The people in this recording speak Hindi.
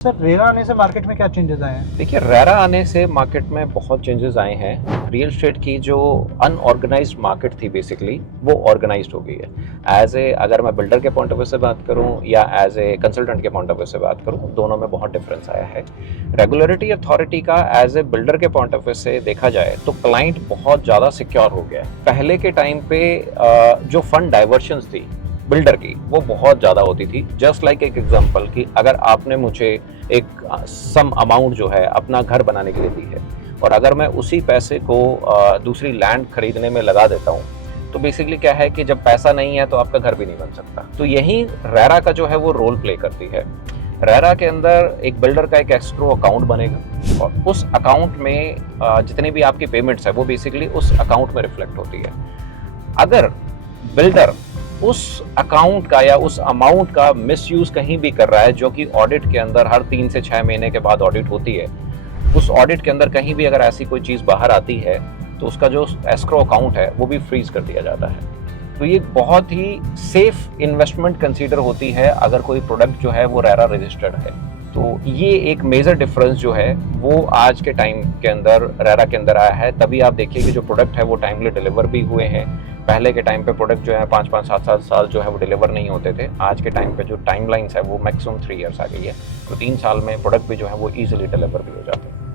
सर रेरा आने से मार्केट में क्या चेंजेस आए हैं? देखिए, रेरा आने से मार्केट में बहुत चेंजेस आए हैं। रियल एस्टेट की जो अनऑर्गेनाइज्ड मार्केट थी बेसिकली, वो ऑर्गेनाइज्ड हो गई है। अगर मैं बिल्डर के पॉइंट ऑफ व्यू से बात करूं या एज ए कंसल्टेंट के पॉइंट ऑफ व्यू से बात करूं, दोनों में बहुत डिफरेंस आया है। रेगुलेटरी अथॉरिटी का एज ए बिल्डर के पॉइंट ऑफ व्यू से देखा जाए तो क्लाइंट बहुत ज़्यादा सिक्योर हो गया है। पहले के टाइम पे जो फंड डाइवर्शंस थी बिल्डर की, वो बहुत ज़्यादा होती थी। जस्ट लाइक एक एग्जांपल कि अगर आपने मुझे एक सम अमाउंट जो है अपना घर बनाने के लिए दी है और अगर मैं उसी पैसे को दूसरी लैंड खरीदने में लगा देता हूँ, तो बेसिकली क्या है कि जब पैसा नहीं है तो आपका घर भी नहीं बन सकता। तो यही रेरा का जो है वो रोल प्ले करती है। रेरा के अंदर एक बिल्डर का एक एस्क्रो अकाउंट बनेगा और उस अकाउंट में जितने भी आपकी पेमेंट्स है वो बेसिकली उस अकाउंट में रिफ्लेक्ट होती है। अगर बिल्डर उस अकाउंट का या उस अमाउंट का मिसयूज कहीं भी कर रहा है, जो कि ऑडिट के अंदर हर 3 से 6 महीने के बाद ऑडिट होती है, उस ऑडिट के अंदर कहीं भी अगर ऐसी कोई चीज़ बाहर आती है तो उसका जो एस्क्रो अकाउंट है वो भी फ्रीज कर दिया जाता है। तो ये बहुत ही सेफ इन्वेस्टमेंट कंसीडर होती है अगर कोई प्रोडक्ट जो है वो रेरा रजिस्टर्ड है। तो ये एक मेजर डिफरेंस जो है वो आज के टाइम के अंदर रेरा के अंदर आया है। तभी आप देखिए कि जो प्रोडक्ट है वो टाइमली डिलीवर भी हुए हैं। पहले के टाइम पे प्रोडक्ट जो है 5-5, 7-7 साल जो है वो डिलीवर नहीं होते थे। आज के टाइम पे जो टाइमलाइंस है वो मैक्सिमम 3 इयर्स आ गई है। तो 3 साल में प्रोडक्ट भी जो है वो ईजिली डिलीवर भी हो जाते हैं।